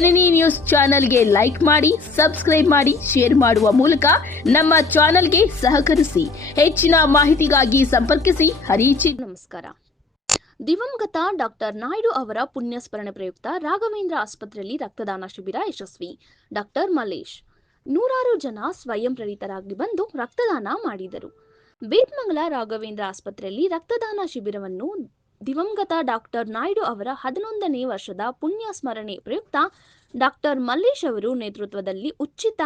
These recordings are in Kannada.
ಜನನಿ ನ್ಯೂಸ್ ಚಾನೆಲ್ಗೆ ಲೈಕ್ ಮಾಡಿ, ಸಬ್ಸ್ಕ್ರೈಬ್ ಮಾಡಿ, ಶೇರ್ ಮಾಡುವ ಮೂಲಕ ನಮ್ಮ ಚಾನೆಲ್ಗೆ ಸಹಕರಿಸಿ, ಹೆಚ್ಚಿನ ಮಾಹಿತಿಗಾಗಿ ಸಂಪರ್ಕಿಸಿ, ಹರಿಚಿ. ನಮಸ್ಕಾರ. ದಿವಂಗತ ಡಾಕ್ಟರ್ ನಾಯ್ಡು ಅವರ ಪುಣ್ಯಸ್ಮರಣೆ ಪ್ರಯುಕ್ತ ರಾಘವೇಂದ್ರ ಆಸ್ಪತ್ರೆಯಲ್ಲಿ ರಕ್ತದಾನ ಶಿಬಿರ ಯಶಸ್ವಿ. ಡಾಕ್ಟರ್ ಮಲೇಶ್ ನೂರಾರು ಜನ ಸ್ವಯಂ ಪ್ರೇರಿತರಾಗಿ ಬಂದು ರಕ್ತದಾನ ಮಾಡಿದರು. ಬೇತ್ಮಂಗಲ ರಾಘವೇಂದ್ರ ಆಸ್ಪತ್ರೆಯಲ್ಲಿ ರಕ್ತದಾನ ಶಿಬಿರವನ್ನು ದಿವಂಗತ ಡಾಕ್ಟರ್ ನಾಯ್ಡು ಅವರ ಹದಿನೊಂದನೇ ವರ್ಷದ ಪುಣ್ಯ ಸ್ಮರಣೆ ಪ್ರಯುಕ್ತ ಡಾಕ್ಟರ್ ಮಲ್ಲೇಶ್ ಅವರು ನೇತೃತ್ವದಲ್ಲಿ ಉಚಿತ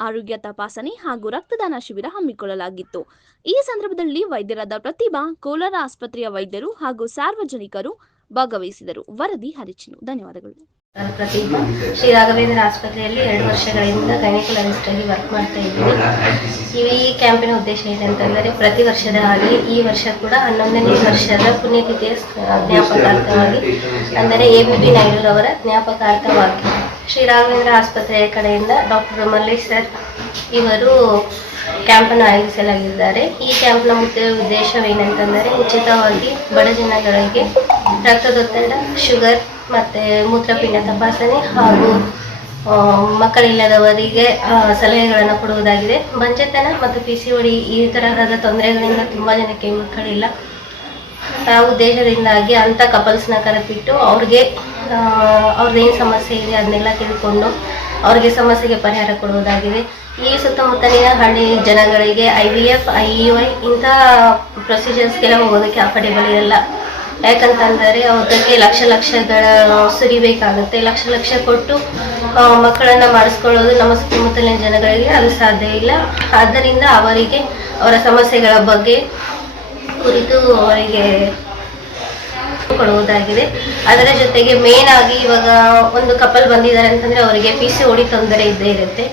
ಆರೋಗ್ಯ ತಪಾಸಣೆ ಹಾಗೂ ರಕ್ತದಾನ ಶಿಬಿರ ಹಮ್ಮಿಕೊಳ್ಳಲಾಗಿತ್ತು. ಈ ಸಂದರ್ಭದಲ್ಲಿ ವೈದ್ಯರಾದ ಪ್ರತಿಭಾ, ಕೋಲಾರ ಆಸ್ಪತ್ರೆಯ ವೈದ್ಯರು ಹಾಗೂ ಸಾರ್ವಜನಿಕರು ಭಾಗವಹಿಸಿದರು. ವರದಿ ಹರಿಚಿನು ಧನ್ಯವಾದಗಳು. ನಾನು ಶ್ರೀ ರಾಘವೇಂದ್ರ ಆಸ್ಪತ್ರೆಯಲ್ಲಿ ಎರಡು ವರ್ಷಗಳಿಂದ ಗೈನಕಾಲಜಿಸ್ಟ್ ಆಗಿ ವರ್ಕ್ ಮಾಡ್ತಾ ಇದ್ದೀನಿ. ಈ ಕ್ಯಾಂಪಿನ ಉದ್ದೇಶ ಏನಂತಂದರೆ ಪ್ರತಿ ವರ್ಷದ ಹಾಗೆ ಈ ವರ್ಷ ಕೂಡ ಹನ್ನೊಂದನೇ ವರ್ಷದ ಪುಣ್ಯತಿಥಿಯ ಜ್ಞಾಪಕಾರ್ಥವಾಗಿ, ಅಂದರೆ ಎ ಬಿ ಬಿ ನಾಯ್ಡುರವರ ಜ್ಞಾಪಕಾರ್ಥವಾಗಿ ಶ್ರೀ ರಾಘವೇಂದ್ರ ಆಸ್ಪತ್ರೆಯ ಕಡೆಯಿಂದ ಡಾಕ್ಟರ್ ಮಲ್ಲೇಶ್ ಸರ್ ಇವರು ಕ್ಯಾಂಪನ್ನು ಆಯೋಜಿಸಲಾಗಿದ್ದಾರೆ. ಈ ಕ್ಯಾಂಪ್ನ ಮುಖ್ಯ ಉದ್ದೇಶವೇನೆಂತಂದರೆ, ಉಚಿತವಾಗಿ ಬಡ ಜನಗಳಿಗೆ ರಕ್ತದೊತ್ತಡ, ಶುಗರ್ ಮತ್ತು ಮೂತ್ರಪಿಂಡ ತಪಾಸಣೆ ಹಾಗೂ ಮಕ್ಕಳಿಲ್ಲದವರಿಗೆ ಸಲಹೆಗಳನ್ನು ಕೊಡುವುದಾಗಿದೆ. ಬಂಜೆತನ ಮತ್ತು ಪಿ ಸಿ ಒಡಿ ಈ ತರಹದ ತೊಂದರೆಗಳಿಂದ ತುಂಬ ಜನಕ್ಕೆ ಮಕ್ಕಳಿಲ್ಲ. ಆ ಉದ್ದೇಶದಿಂದಾಗಿ ಅಂಥ ಕಪಲ್ಸ್ನ ಕರೆಬಿಟ್ಟು ಅವ್ರಿಗೆ ಅವ್ರದ್ದೇನು ಸಮಸ್ಯೆ ಇದೆ ಅದನ್ನೆಲ್ಲ ತಿಳ್ಕೊಂಡು ಅವ್ರಿಗೆ ಸಮಸ್ಯೆಗೆ ಪರಿಹಾರ ಕೊಡುವುದಾಗಿದೆ. ಈ ಸುತ್ತಮುತ್ತಲಿನ ಹಳ್ಳಿ ಜನಗಳಿಗೆ I V F I E Y ಇಂಥ ಪ್ರೊಸೀಜರ್ಸ್ಗೆಲ್ಲ ಹೋಗೋದಕ್ಕೆ ಅಫರ್ಡೇಬಲ್ ಇರಲ್ಲ. ಯಾಕಂತಂದರೆ ಅದಕ್ಕೆ ಲಕ್ಷ ಲಕ್ಷಗಳ ಸುರಿಬೇಕಾಗುತ್ತೆ ಲಕ್ಷ ಲಕ್ಷ ಕೊಟ್ಟು ಮಕ್ಕಳನ್ನು ಮಾಡಿಸ್ಕೊಳ್ಳೋದು ನಮ್ಮ ಸುತ್ತಮುತ್ತಲಿನ ಜನಗಳಿಗೆ ಅದು ಸಾಧ್ಯ ಇಲ್ಲ. ಆದ್ದರಿಂದ ಅವರಿಗೆ, ಅವರ ಸಮಸ್ಯೆಗಳ ಬಗ್ಗೆ ಕುರಿತು ಅವರಿಗೆ ಕೊಡುವುದಾಗಿದೆ. ಅದರ ಜೊತೆಗೆ ಮೇನ್ ಆಗಿ ಇವಾಗ ಒಂದು ಕಪಲ್ ಬಂದಿದ್ದಾರೆ ಅಂತಂದ್ರೆ ಅವರಿಗೆ ಪಿ ಸಿ ಓಡಿ ತೊಂದರೆ ಇದ್ದೇ ಇರುತ್ತೆ.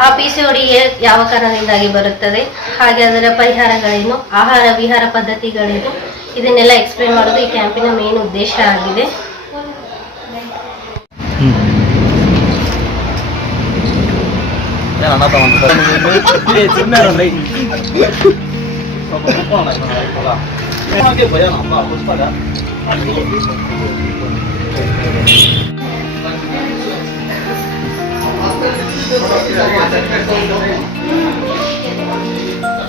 ಆ ಪಿ ಸಿ ಓಡಿ ಯಾವ ಕಾರಣದಿಂದಾಗಿ ಬರುತ್ತದೆ? ಹಾಗೆ ಅದರ ಪರಿಹಾರಗಳೇನು? ಆಹಾರ ವಿಹಾರ ಪದ್ಧತಿಗಳೇನು? ಇದನ್ನೆಲ್ಲ ಎಕ್ಸ್ಪ್ಲೇನ್ ಮಾಡೋದು ಈ ಕ್ಯಾಂಪಿನ ಮೇನ್ ಉದ್ದೇಶ ಆಗಿದೆ. ಭಯ Thank you.